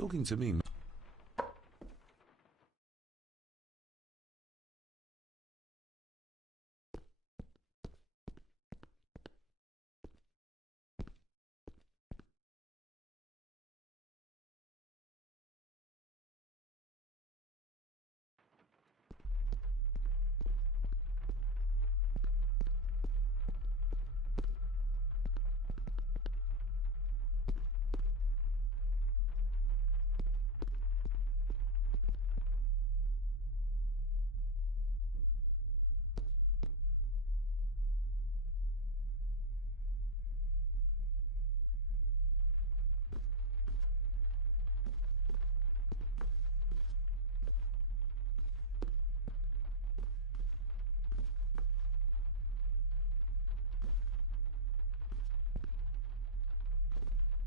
talking to me.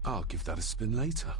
I'll give that a spin later.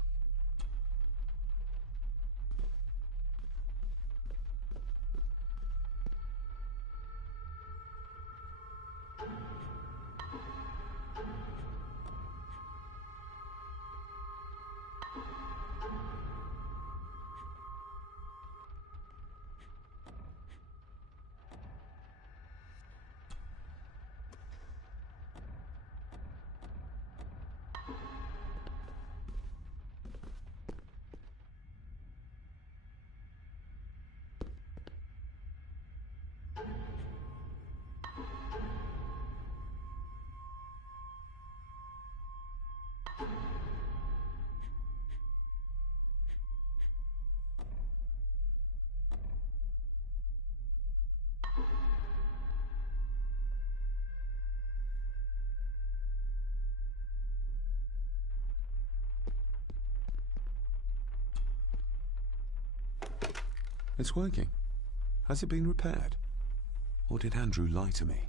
It's working. Has it been repaired? Or did Andrew lie to me?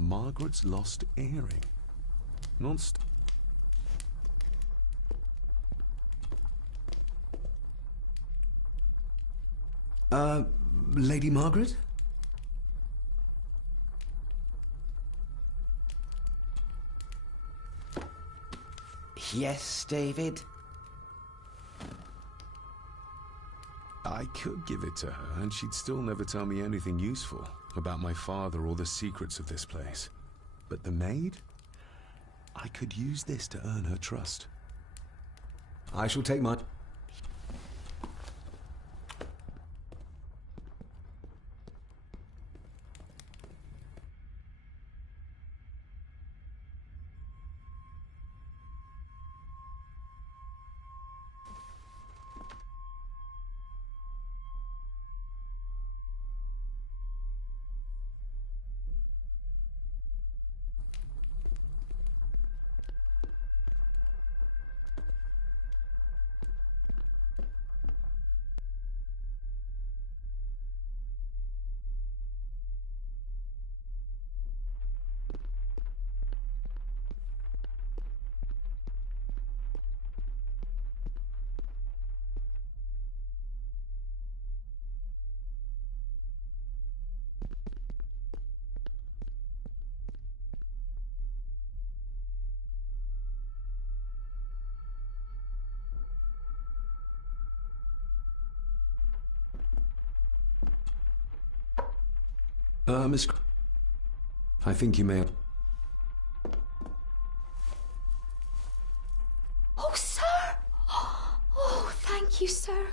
Margaret's lost earring. Not Lady Margaret? Yes, David? I could give it to her, and she'd still never tell me anything useful about my father or the secrets of this place. But the maid? I could use this to earn her trust. I shall take my... Miss... I think you may... Oh, sir! Oh, thank you, sir.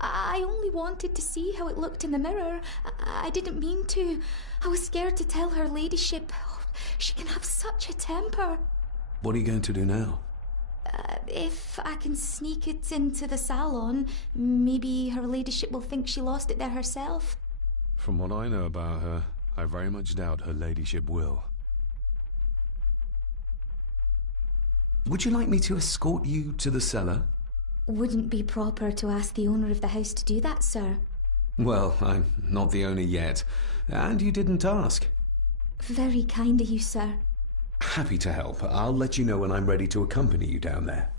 I only wanted to see how it looked in the mirror. I didn't mean to. I was scared to tell her ladyship. Oh, she can have such a temper. What are you going to do now? If I can sneak it into the salon, maybe her ladyship will think she lost it there herself. From what I know about her, I very much doubt her ladyship will. Would you like me to escort you to the cellar? Wouldn't be proper to ask the owner of the house to do that, sir. Well, I'm not the owner yet, and you didn't ask. Very kind of you, sir. Happy to help. I'll let you know when I'm ready to accompany you down there.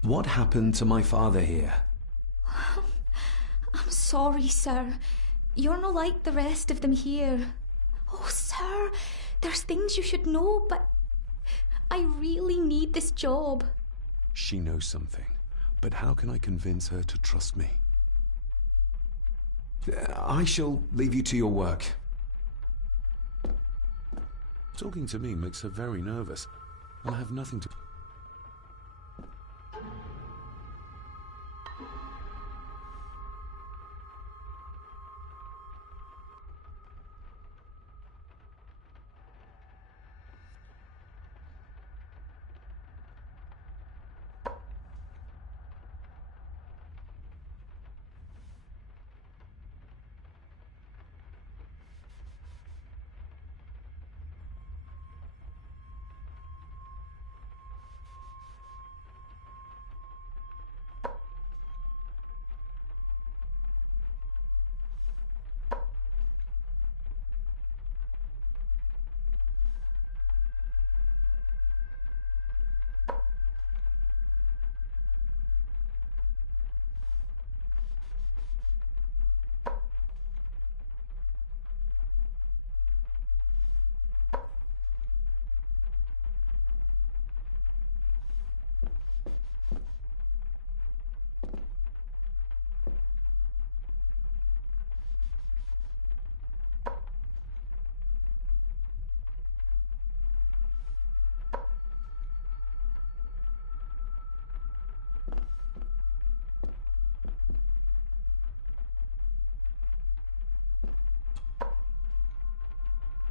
What happened to my father here? I'm sorry, sir. You're not like the rest of them here. Oh, sir, there's things you should know, but I really need this job. She knows something, but how can I convince her to trust me? I shall leave you to your work. Talking to me makes her very nervous, and I have nothing to...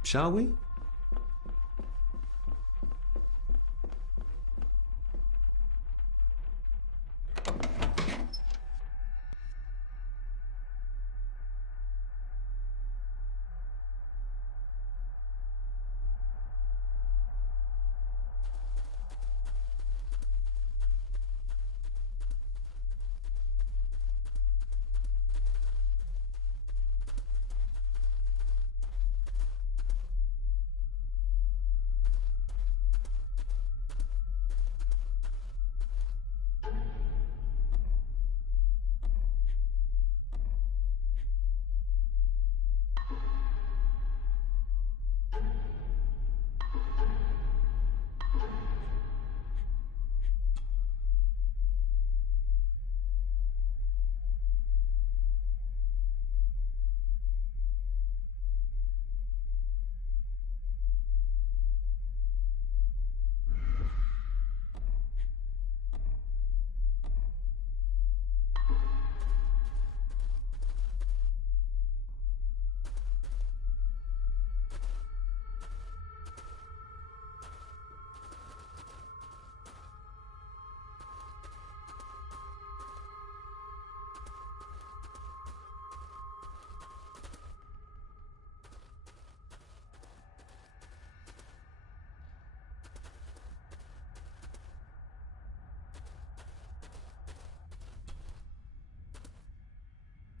Shall we?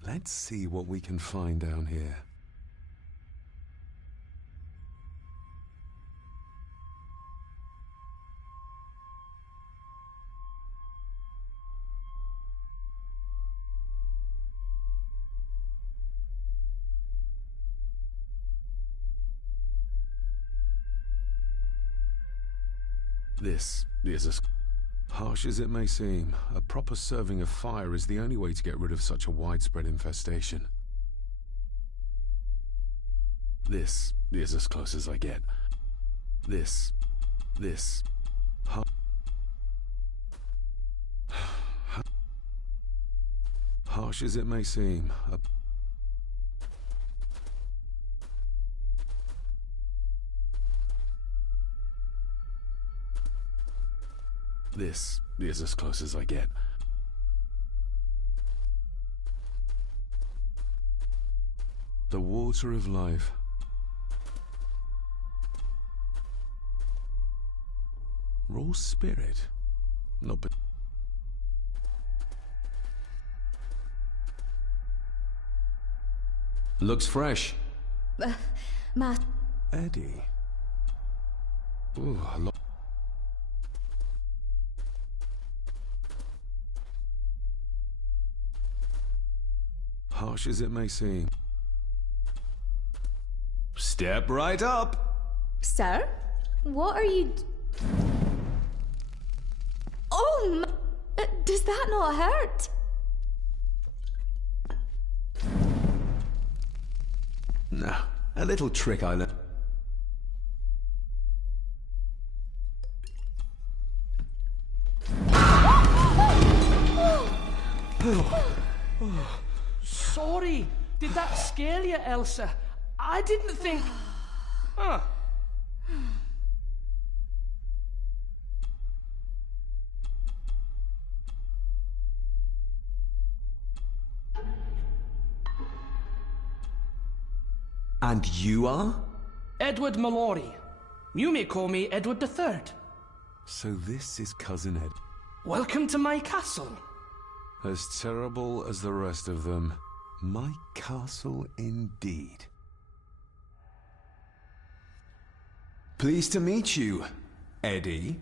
Let's see what we can find down here. This is as harsh as it may seem. A proper serving of fire is the only way to get rid of such a widespread infestation. This is as close as I get. This harsh as it may seem. This is as close as I get. The water of life. Raw spirit. Not but Looks fresh. Matt. Eddie. Ooh, a lot. Harsh as it may seem. Step right up. Sir? What are you... Oh, does that not hurt? No, a little trick I learned. Sorry, did that scare you, Elsa? I didn't think... Huh. And you are? Edward Mallory. You may call me Edward III. So this is Cousin Ed. Welcome to my castle. As terrible as the rest of them. My castle indeed. Pleased to meet you, Eddie.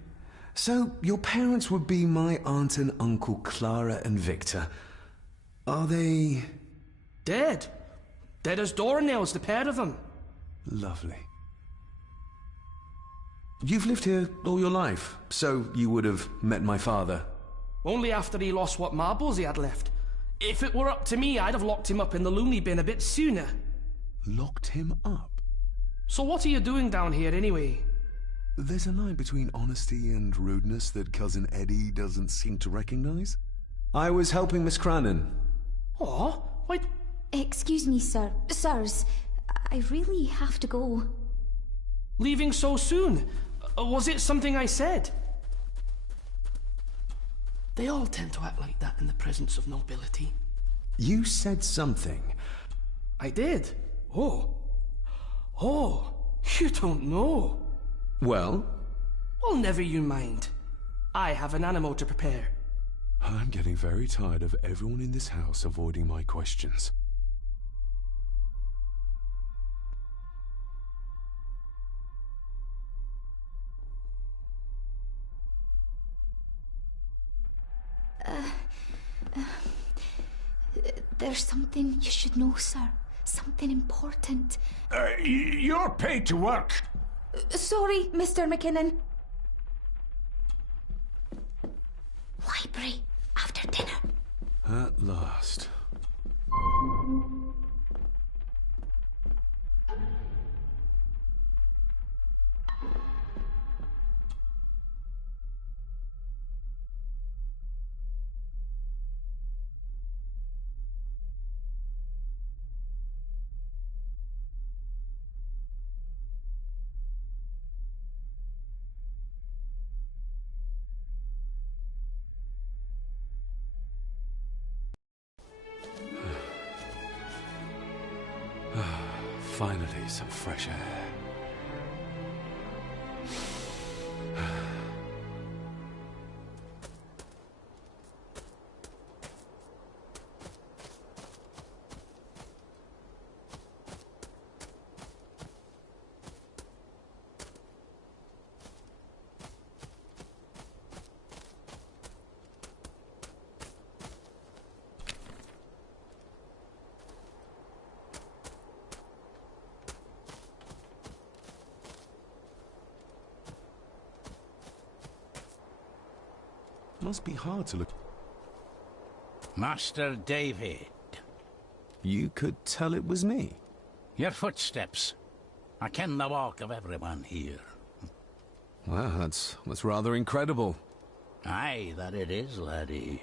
So, your parents would be my aunt and uncle Clara and Victor. Are they... Dead. Dead as doornails, the pair of them. Lovely. You've lived here all your life, so you would have met my father. Only after he lost what marbles he had left. If it were up to me, I'd have locked him up in the loony bin a bit sooner. Locked him up? So what are you doing down here anyway? There's a line between honesty and rudeness that Cousin Eddie doesn't seem to recognize. I was helping Miss Crannan. Oh, why... Excuse me, sir. Sirs, I really have to go. Leaving so soon? Was it something I said? They all tend to act like that in the presence of nobility. You said something. I did? Oh. Oh, you don't know. Well? Well, never you mind. I have an animal to prepare. I'm getting very tired of everyone in this house avoiding my questions. There's something you should know, sir. Something important. You're paid to work. Sorry, Mr. McKinnon. Library, after dinner. At last. Finally, some fresh air. Must be hard to look. Master David. You could tell it was me. Your footsteps. I ken the walk of everyone here. Wow, that's rather incredible. Aye, that it is, laddie.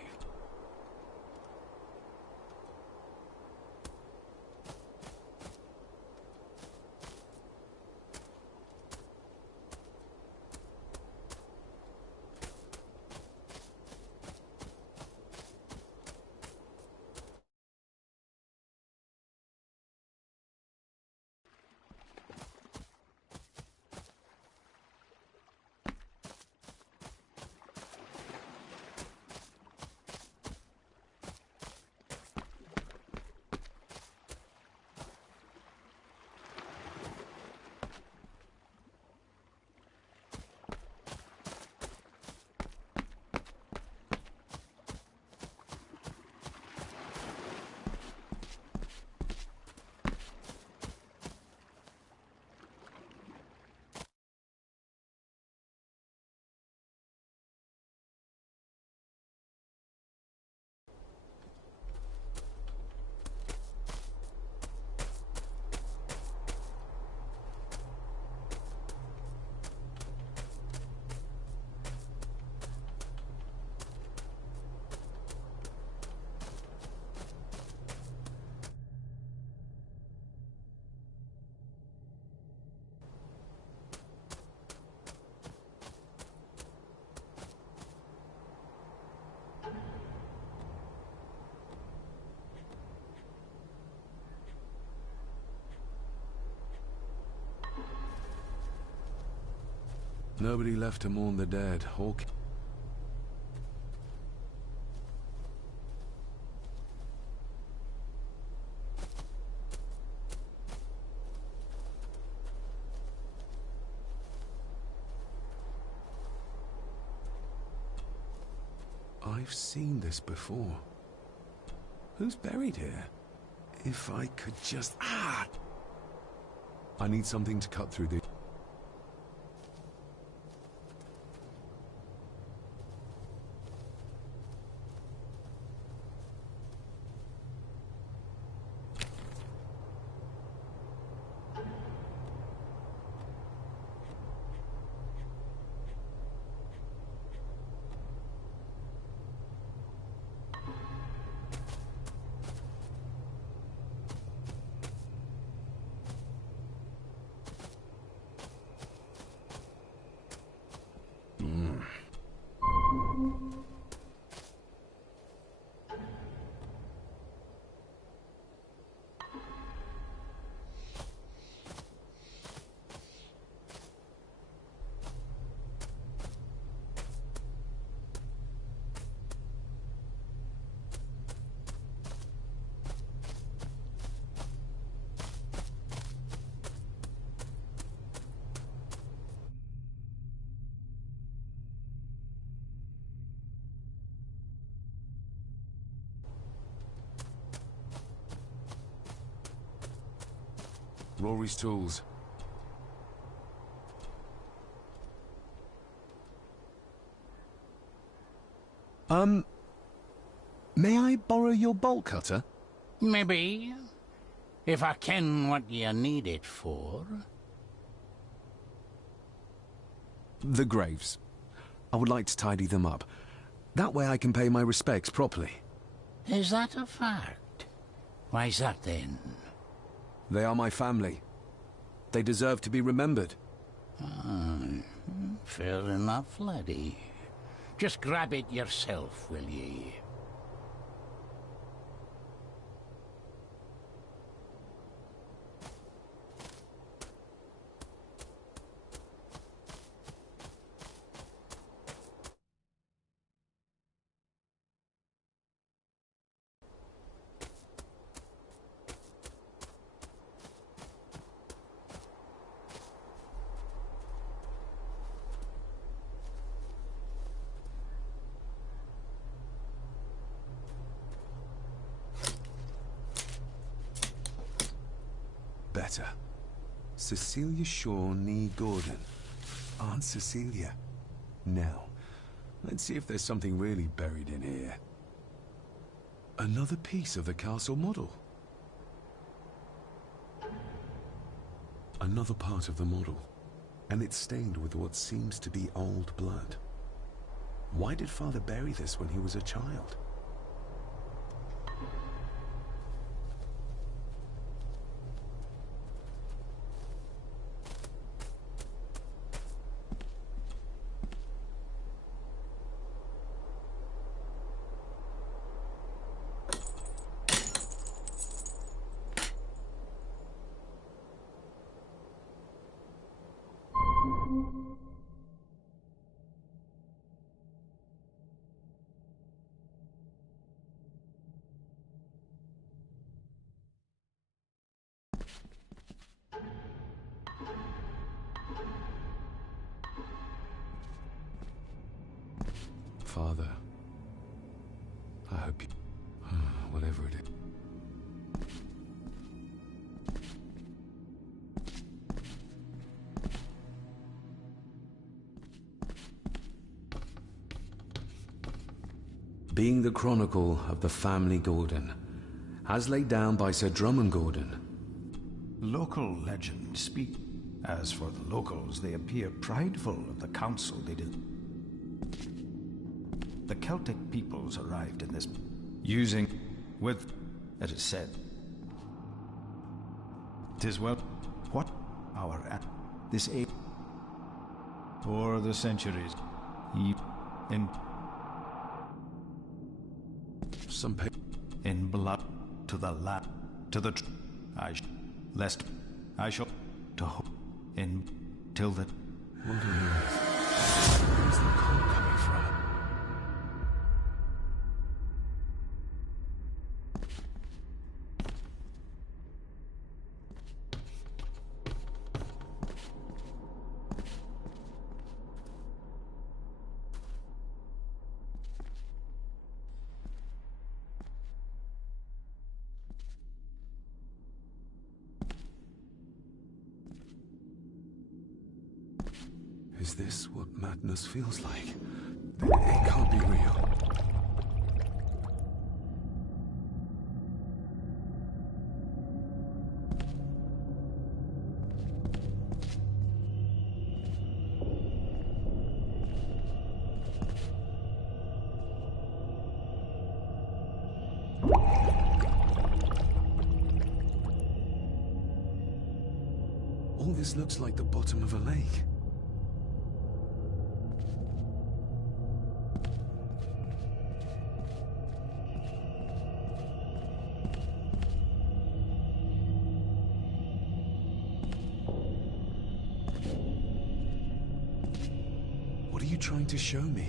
Nobody left to mourn the dead. All I've seen this before. Who's buried here? If I could just... Ah! I need something to cut through the... Rory's tools. May I borrow your bolt cutter? Maybe. If I ken what you need it for. The graves. I would like to tidy them up. That way I can pay my respects properly. Is that a fact? Why's that then? They are my family. They deserve to be remembered. Fair enough, laddie. Just grab it yourself, will ye? Better. Cecilia Shaw Nee Gordon. Aunt Cecilia. Now, Let's see if there's something really buried in here. Another piece of the castle model. Another part of the model. And it's stained with what seems to be old blood. Why did Father bury this when he was a child? Father, I hope you... whatever it is. Being the chronicle of the family Gordon, as laid down by Sir Drummond Gordon. Local legends speak. As for the locals, they appear prideful of the council they did. The Celtic peoples arrived in this using with, it is said. 'Tis well, what our at this age for the centuries, in Some in blood to the land, to the lest I shall to hope in till the. What on earth? Where's the call coming from? Is this what madness feels like? It can't be real. All this looks like the bottom of a lake. What are you trying to show me?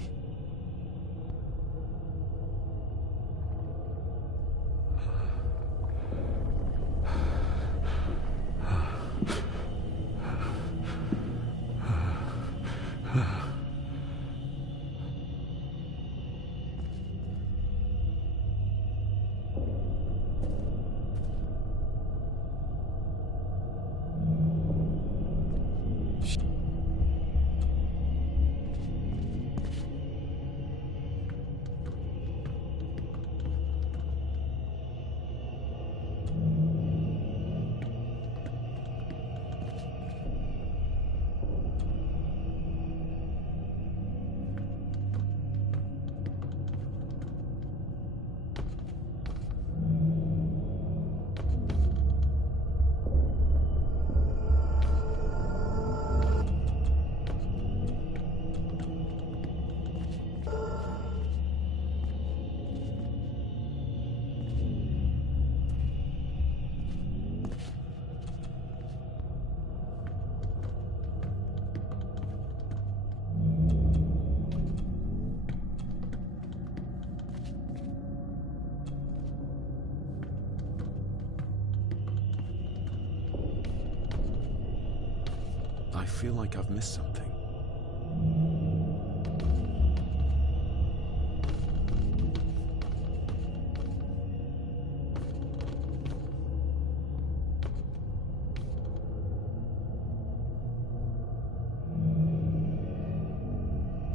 I feel like I've missed something.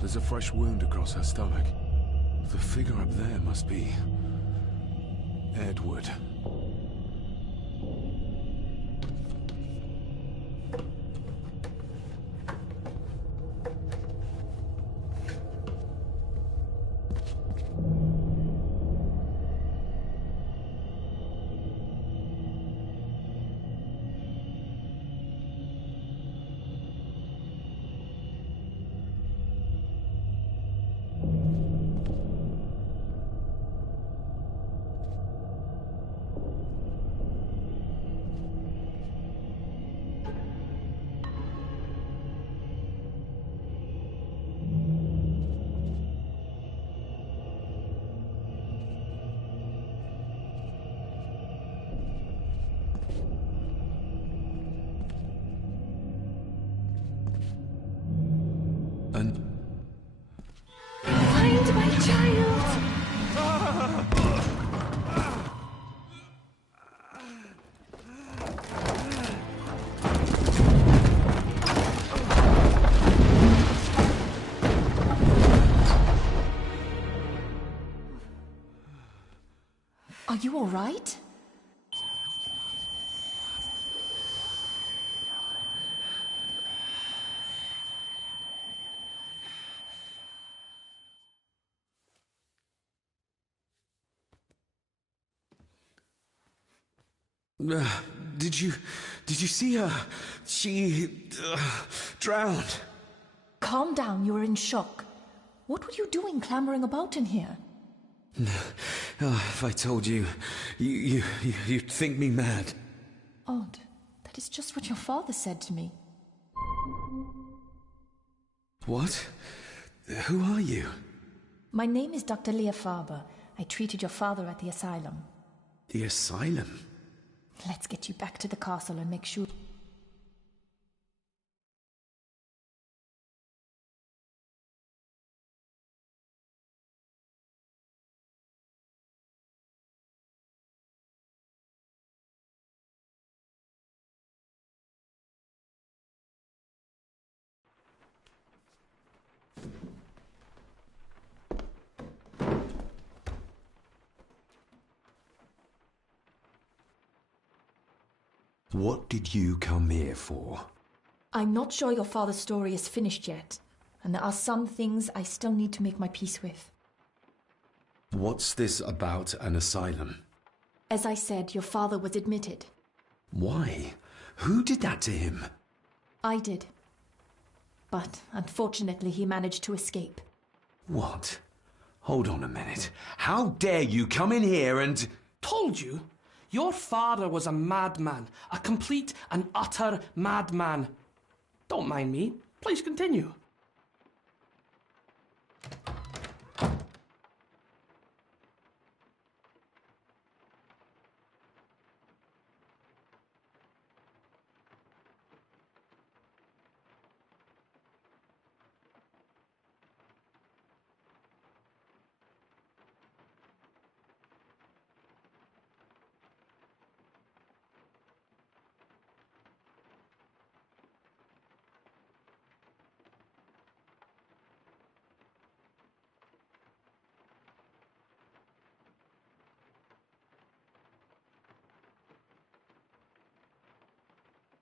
There's a fresh wound across her stomach. The figure up there must be... Edward. Find my child! Are you all right? Did you see her? She drowned. Calm down, you're in shock. What were you doing clambering about in here? If I told you, you'd think me mad. Odd. That is just what your father said to me. What? Who are you? My name is Dr. Leah Farber. I treated your father at the asylum. The asylum? Let's get you back to the castle and make sure... What did you come here for? I'm not sure your father's story is finished yet, and there are some things I still need to make my peace with. What's this about an asylum? As I said, your father was admitted. Why? Who did that to him? I did. But unfortunately, he managed to escape. What? Hold on a minute. How dare you come in here and... Told you? Your father was a madman. A complete and utter madman. Don't mind me. Please continue.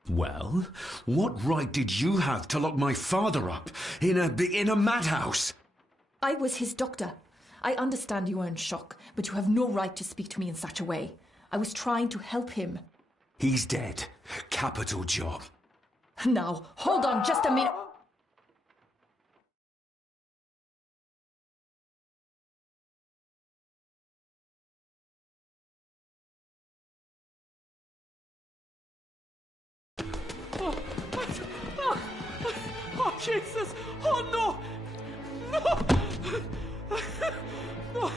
Well, what right did you have to lock my father up in a madhouse? I was his doctor. I understand you are in shock, but you have no right to speak to me in such a way. I was trying to help him. He's dead. Capital job. Now, hold on just a minute. Oh, Jesus! Oh, no! No! No!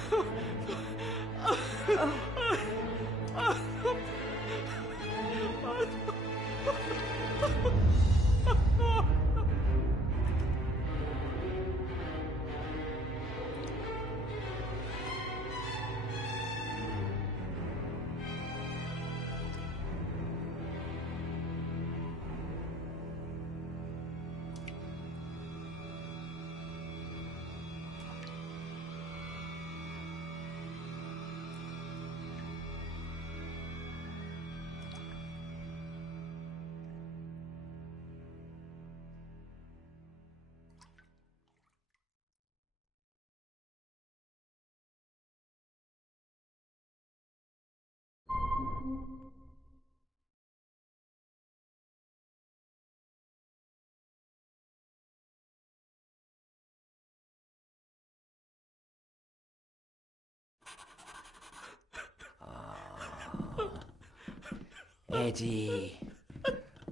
Eddie,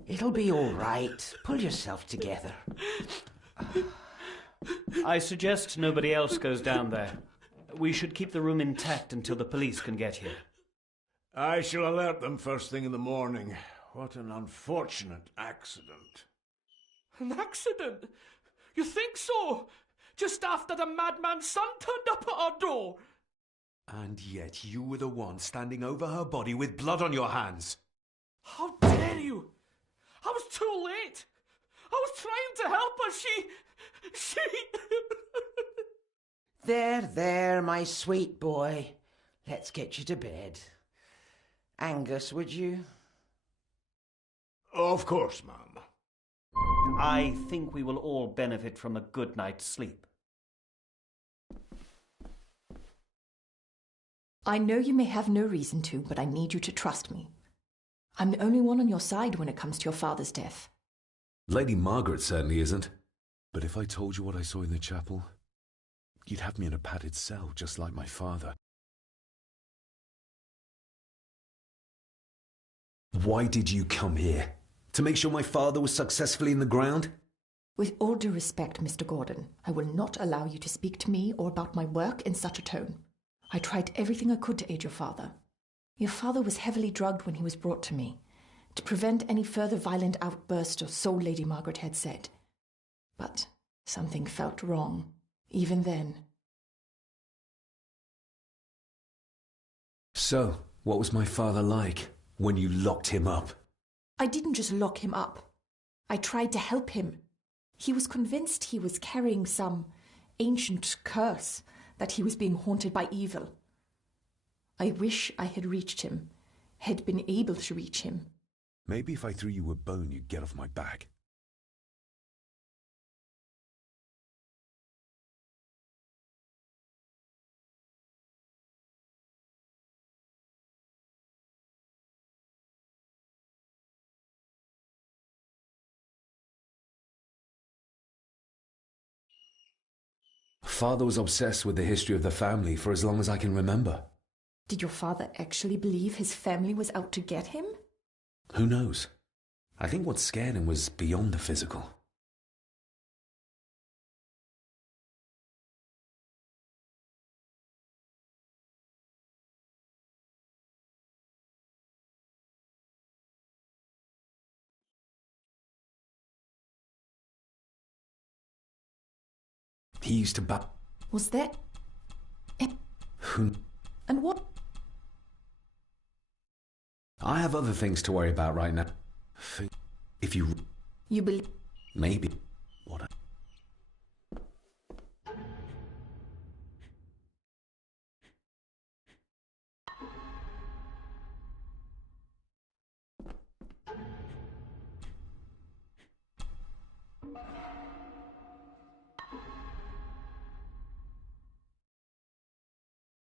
it'll be all right. Pull yourself together. I suggest nobody else goes down there. We should keep the room intact until the police can get here. I shall alert them first thing in the morning. What an unfortunate accident. An accident? You think so? Just after the madman's son turned up at our door. And yet you were the one standing over her body with blood on your hands. How dare you? I was too late. I was trying to help her. She... There, my sweet boy. Let's get you to bed. Angus, would you? Of course, ma'am. I think we will all benefit from a good night's sleep. I know you may have no reason to, but I need you to trust me. I'm the only one on your side when it comes to your father's death. Lady Margaret certainly isn't. But if I told you what I saw in the chapel, you'd have me in a padded cell, just like my father. Why did you come here? To make sure my father was successfully in the ground? With all due respect, Mr. Gordon, I will not allow you to speak to me or about my work in such a tone. I tried everything I could to aid your father. Your father was heavily drugged when he was brought to me, to prevent any further violent outburst, or so Lady Margaret had said. But something felt wrong, even then. So, what was my father like when you locked him up? I didn't just lock him up. I tried to help him. He was convinced he was carrying some ancient curse, that he was being haunted by evil. I wish I had reached him, had been able to reach him. Maybe if I threw you a bone, you'd get off my back. Father was obsessed with the history of the family for as long as I can remember. Did your father actually believe his family was out to get him? Who knows? I think what scared him was beyond the physical. He used to Was that... Who... And what... I have other things to worry about right now. If you... You believe... Maybe. What